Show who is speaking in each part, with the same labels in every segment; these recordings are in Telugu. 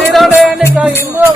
Speaker 1: తిరలేని కైందో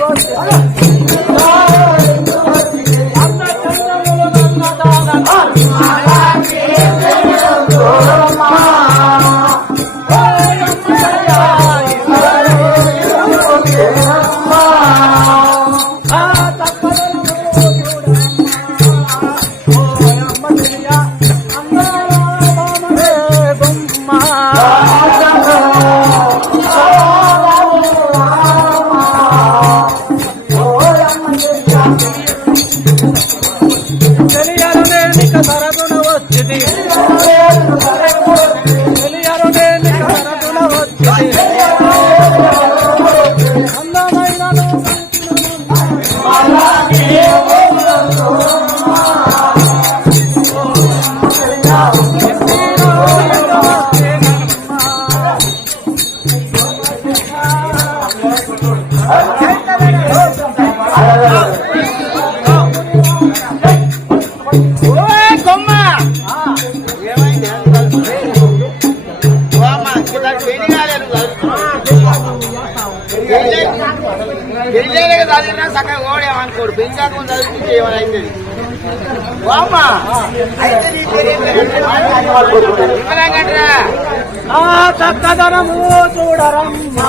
Speaker 1: తెలియరులేని కసరదున
Speaker 2: చక్కగా ఓడేమనుకోడు పెంచాకుండా చదివితే ఏమైతుంది బామ్మా అయితే నీ పేరు ఏం పేరు? ఇవ్వలేకంటారా?
Speaker 1: ఆ చక్కదనము చూడరమ్మా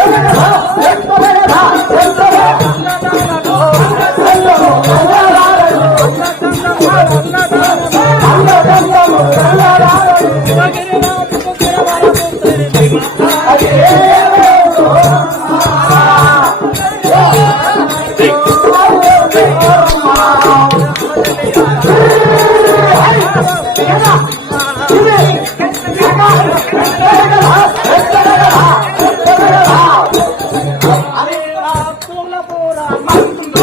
Speaker 2: 够了妈的么？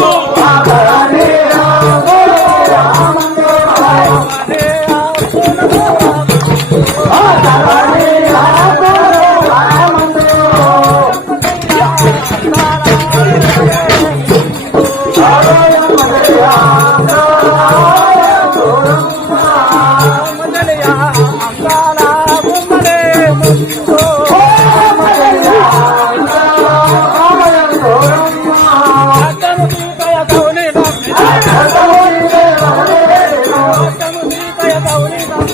Speaker 2: 我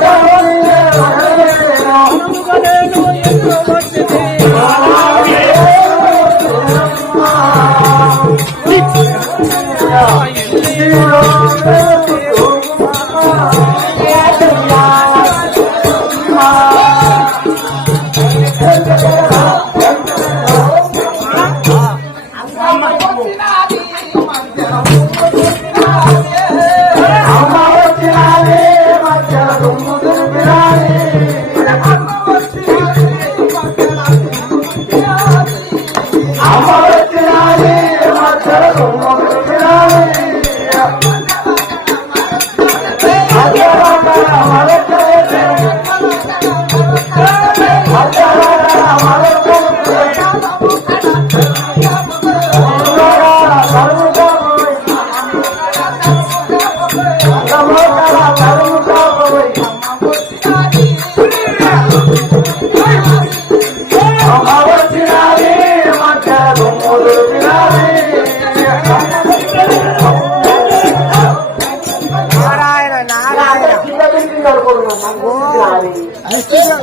Speaker 2: 咚咚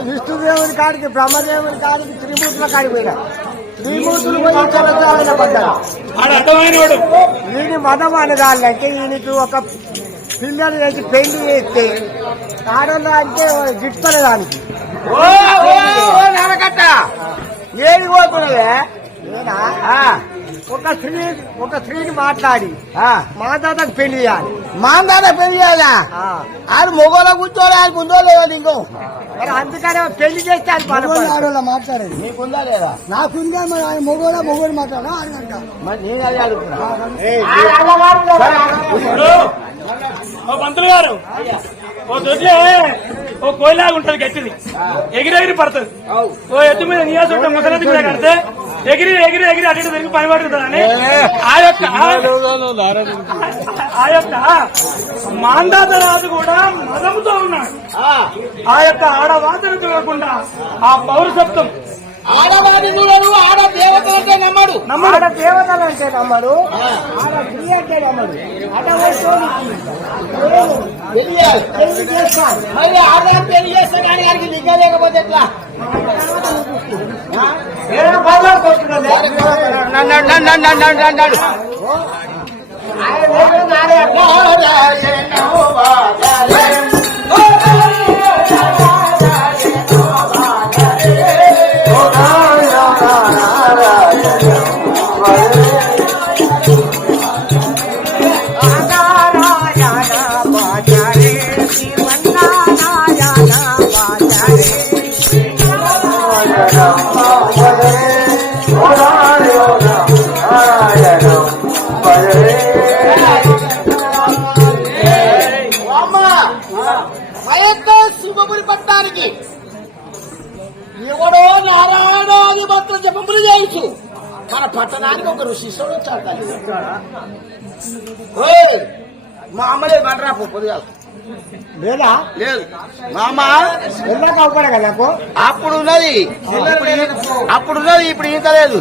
Speaker 2: విష్ణుదేవుని కాడికి బ్రహ్మదేవుని కాడికి త్రిమూర్తుల కాడికి పోయినా. త్రిమూర్తులు పోయి చలచాలన పడ్డారు. వీడి. మతం అనగాలంటే ఈయనకి ఒక పిల్లలు వేసి పెళ్ళి చేస్తే ఆడోళ్ళు అంటే గిట్టుకునే దానికి. ఏది పోతున్నవే? నేనా? ఒక స్త్రీ ఒక స్త్రీని మాట్లాడి. మా తాతకు పెళ్ళి చేయాలి.
Speaker 3: మా దాదా పెళ్ళి
Speaker 2: ఆ.
Speaker 3: ఆడు మొగోళ్ళ కూర్చోలే ఆయనకు ఉందో లేదో ఇంకో
Speaker 2: మరి అందుకనే పెళ్ళి చేస్తే అది పని
Speaker 3: ఆడోళ్ళ మాట్లాడేది.
Speaker 2: నీకుందా లేదా?
Speaker 3: నాకుందే మరి ఆయన మొగోడా మొగోడు మాట్లాడా ఆయన
Speaker 2: మరి నేను అదే అడుగుతున్నా.
Speaker 3: అంట
Speaker 1: ఓ పంతులు గారు ఓ దొడ్లే ఓ కోయిలాగా ఉంటది గట్టిది. ఎగిరి ఎగిరి పడుతుంది. ఓ ఎత్తు మీద నియాస ముసలి కడితే ఎగిరి ఎగిరి ఎగిరి అటు తిరిగి పని పడుతుందని. ఆ యొక్క ఆ యొక్క మాందాత రాజు కూడా మదముతో ఉన్నాడు. ఆ. యొక్క ఆడవాదన చూడకుండా ఆ పౌరసత్వం.
Speaker 2: ఆడవాడి చూడడు ఆడ దేవతలంటే నమ్మడు.
Speaker 1: నమ్మడు.
Speaker 3: ఆడ దేవతలు అంటే నమ్మడు ఆడ స్త్రీ అంటే నమ్మడు. అటువంటి
Speaker 2: తెలియాలి.
Speaker 3: పెళ్ళి చేస్తాను
Speaker 2: మరి ఆడవాళ్ళు పెళ్ళి చేస్తే కానీ ఆయనకి లింగ లేకపోతే ఎట్లా? నన్ను పట్టణానికి ఒక ఋషిష్యుడు వచ్చాడు తల్లి. ఓయ్, మా అమ్మ లేదు మాట రాపు పొద్దుగా
Speaker 3: లేదా?
Speaker 2: లేదు. మా అమ్మ
Speaker 3: కదా నాకు?
Speaker 2: అప్పుడు ఉన్నది అప్పుడు ఉన్నది ఇప్పుడు ఈత లేదు.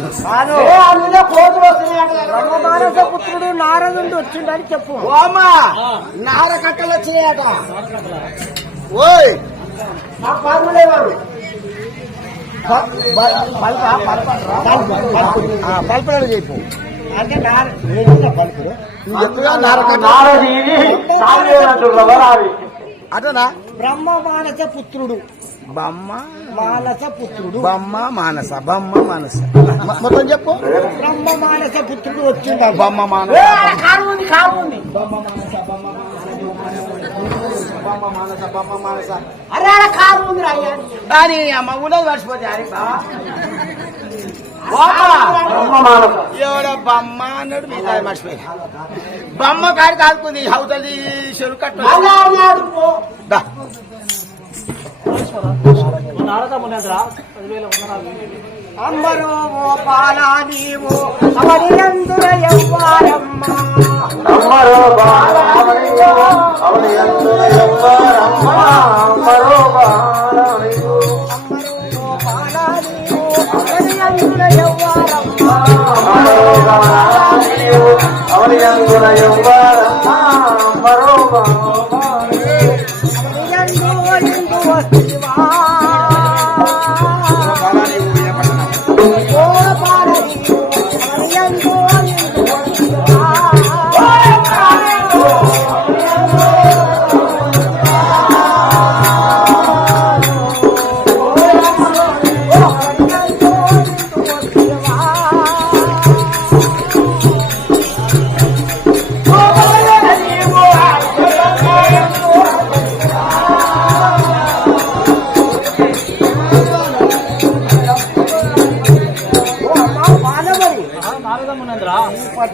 Speaker 3: పుత్రుడు నారదుడు వచ్చిండని చెప్పు.
Speaker 2: నార కట్టలు వచ్చినాయట. ఓయ్
Speaker 3: నా పార్మలేవాడు
Speaker 2: పల్పనలు చెప్పు
Speaker 3: అంటే నార
Speaker 2: కట్ట అటనా
Speaker 3: బ్రహ్మ మానస పుత్రుడు
Speaker 2: బమ్మ
Speaker 3: మానస పుత్రుడు
Speaker 2: బమ్మ మానస బమ్మ మానస. మొత్తం చెప్పు
Speaker 3: బ్రహ్మ మానస పుత్రుడు వచ్చిండ
Speaker 2: బమ్మ మానస బమ్మ మానస. బమ్మ
Speaker 3: అరే ఆడ కారు ఉంది
Speaker 2: అమ్మ ఉన్నది మర్చిపోతే అరే బా ఎవడ బమ్మ అన్నాడు మీద మర్చిపోయి. బమ్మ కాడికి ఆదుకుంది హౌతది చెరువు కట్టు
Speaker 3: అలా అన్నాడు పో.
Speaker 2: దా.
Speaker 3: అమ్మరో ఓ పాలా నీవు అవని అందుల ఎవ్వారమ్మ అమ్మరో ఓ పాలా నీవు అవని అందుల ఎవ్వారమ్మ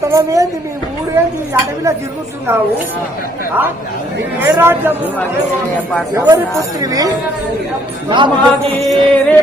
Speaker 3: పట్టణం మీ ఊరేంది? అడవిలో తిరుగుతున్నావు? ఏ రాజ్యం ఎవరి పుత్రివి?
Speaker 1: రామగిరి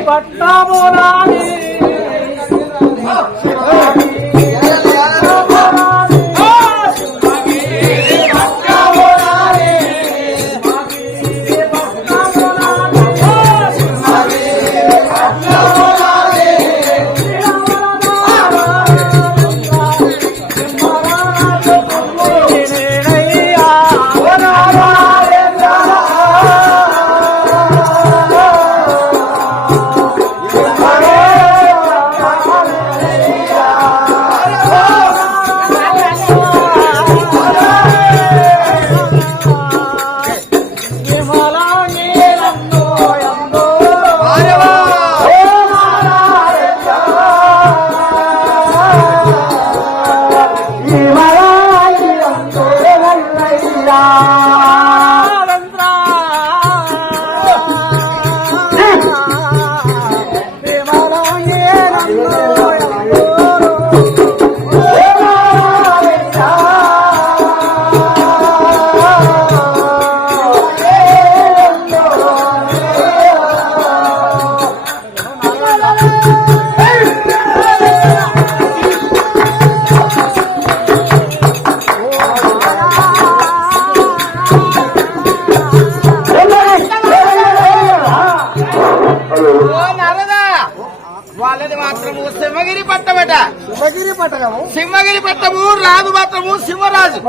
Speaker 3: వాళ్ళది మాత్రము
Speaker 2: సింహగిరి పట్టమట. సింహగిరి పట్టము
Speaker 3: సింహగిరి పట్టము రాజు మాత్రము సింహరాజు.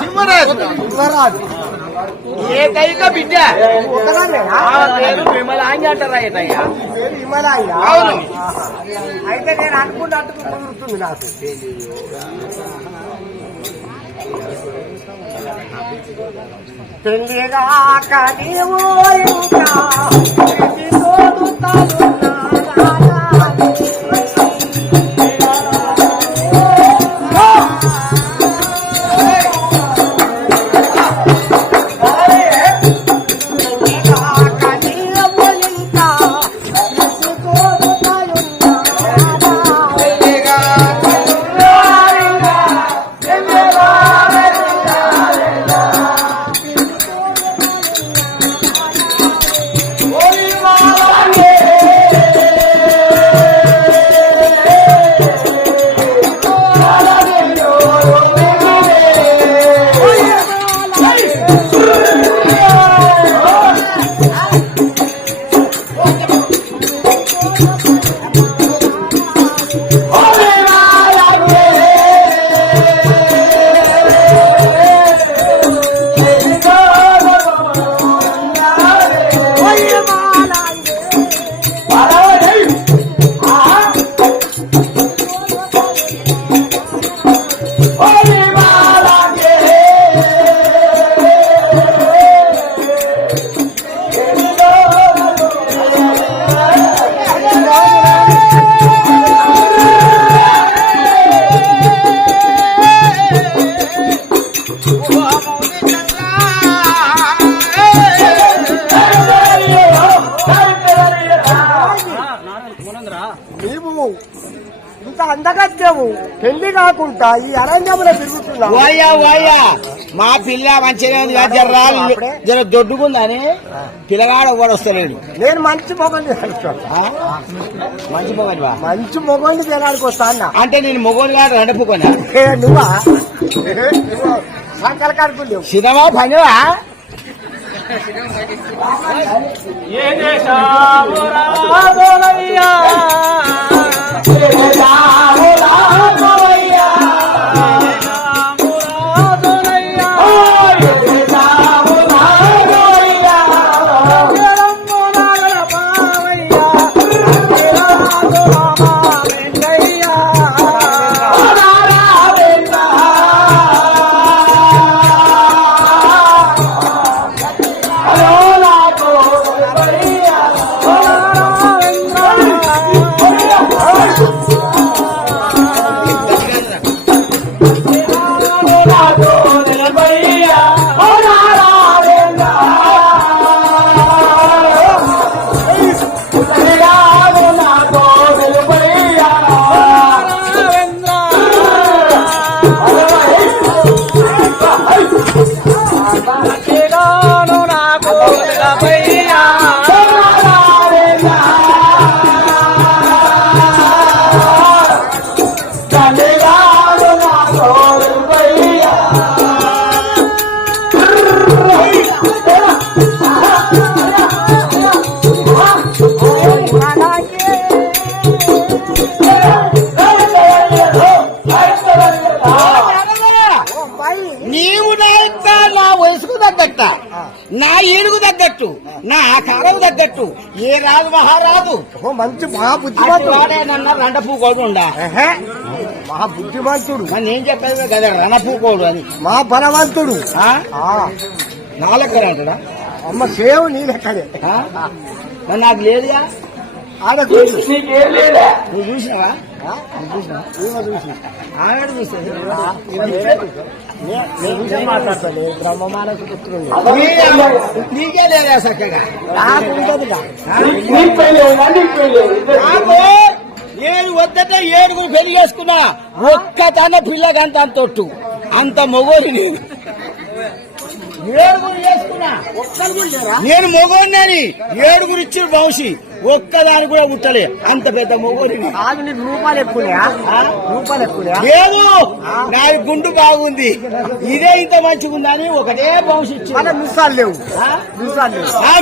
Speaker 2: సింహరాజు.
Speaker 3: సింహరాజు.
Speaker 2: ఏకైక బిడ్డ? పేరు విమలాంగి అంటారా ఏటయ్యా అవును.
Speaker 3: అయితే నేను అనుకున్నట్టు నాకు. తెలియదు పెళ్ళిగాక నీవు ఇంకా పెళ్ళి నీవు
Speaker 2: వాయా మా పిల్ల మంచిగా ఉంది కదా, జర రాలి జర దొడ్డుకుందని పిల్లగాడు ఎవడు వస్తలేడు.
Speaker 3: నేను మంచి మొగల్ని
Speaker 2: ఆ? మంచి మొగని వా?
Speaker 3: మంచి మొగల్ని తినడానికి వస్తా అన్న.
Speaker 2: అంటే నేను
Speaker 3: నువ్వా? నువ్వు? సంకల కడుపులేవు
Speaker 2: సినిమా పనివా?
Speaker 1: ఏ చేశావు
Speaker 2: తగ్గట్టు ఏ రాజు మహారాజు?
Speaker 3: ఓ మంచి మహా బుద్ధిమంతుడు
Speaker 2: వాడేనన్నా రండపూ కోడు
Speaker 3: ఎహే, మహా బుద్ధిమంతుడు
Speaker 2: మరి నేను చెప్పేది కదా రణపూ కోడు అని.
Speaker 3: మహా బలవంతుడు
Speaker 2: ఆ?
Speaker 3: ఆ,
Speaker 2: నా లెక్కన అంటాడా?
Speaker 3: అమ్మ సేవ్ నీ లెక్కనే?
Speaker 2: మరి నాకు లేదుగా? నువ్వు చూసినావా? నువ్వు చూసినావా? ఆనాడు చూసేది?
Speaker 3: మాట్లాడతాను బ్రహ్మమానసు పుత్రుడు
Speaker 2: నీకే లేదా చక్కగా
Speaker 3: నాకు
Speaker 2: ఏడు ఏడుగురు పెళ్ళి చేసుకున్నా ఒక్క తన పిల్లగంత అంత తొట్టు అంత మొగోని నేను ఏడుగురు చేసుకున్నా నేను మొగోడినని ఏడుగురు ఇచ్చిన బహుశీ ఒక్కదాని కూడా పుట్టలే. అంత పెద్ద మొగోడిని
Speaker 3: రూపాయలు ఎక్కువయా రూపాయలు
Speaker 2: లేదు. నాది గుండు బాగుంది. ఇదే ఇంత మంచిగా ఉందని ఒకటే భవిష్యత్తు
Speaker 3: మిసాలు లేవు. మిసాలు లేవు.
Speaker 2: ఆ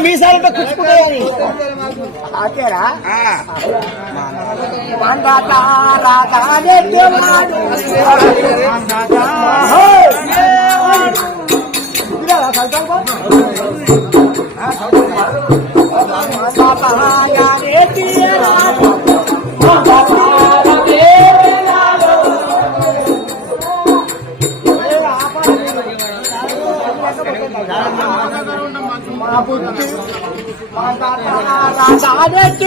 Speaker 2: మీసాలతో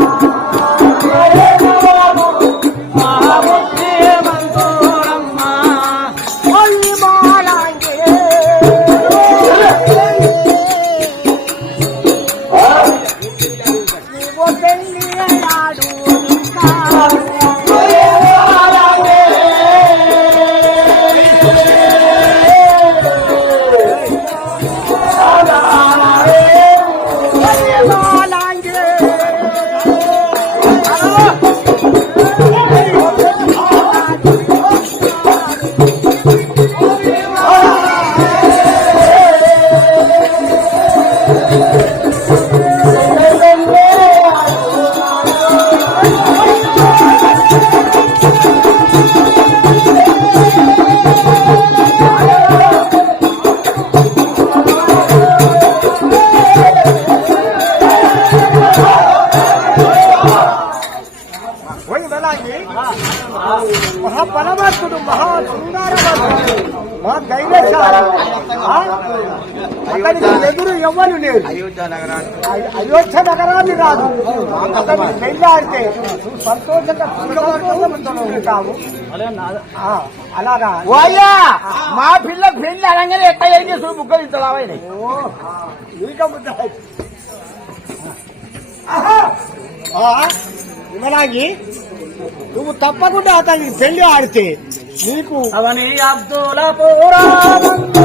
Speaker 3: లేరు అయో- అయోధ్య నగరాన్ని రాదు నువ్వు సంతోషంగా అలాగా.
Speaker 2: ఓయ్యా మా పిల్ల పెళ్ళి అనగానే ఎట్లా ఏం చేసి ముక్కలు ఇంత లావైనాయి
Speaker 3: ఓ, నీక ముద్ద ఆహా! ఆ, విమలాంగి నువ్వు తప్పకుండా అతనికి పెళ్ళి ఆడితే నీకు
Speaker 1: అవని అబ్దుల పూరానందు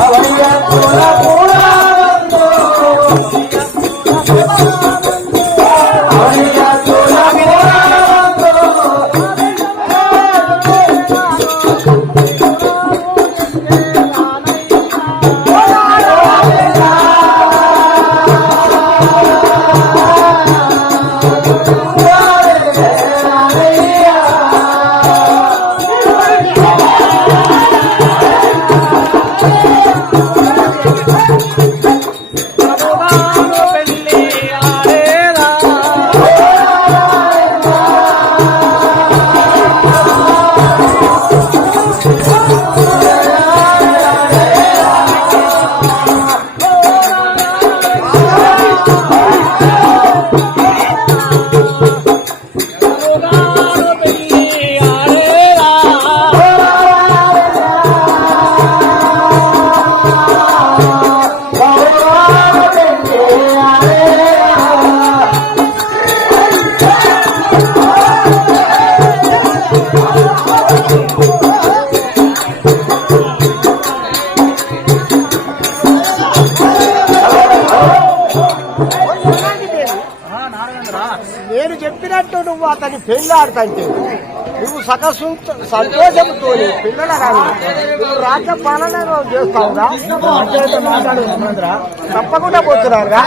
Speaker 1: అవని అబ్దుల పూరానందు అవని
Speaker 3: నువ్వు నువ్వు సకసు సంతోషంతో పిల్లల కానీ నువ్వు రాజ్య పాలన చేస్తావుగా తప్పకుండా పోతున్నారుగా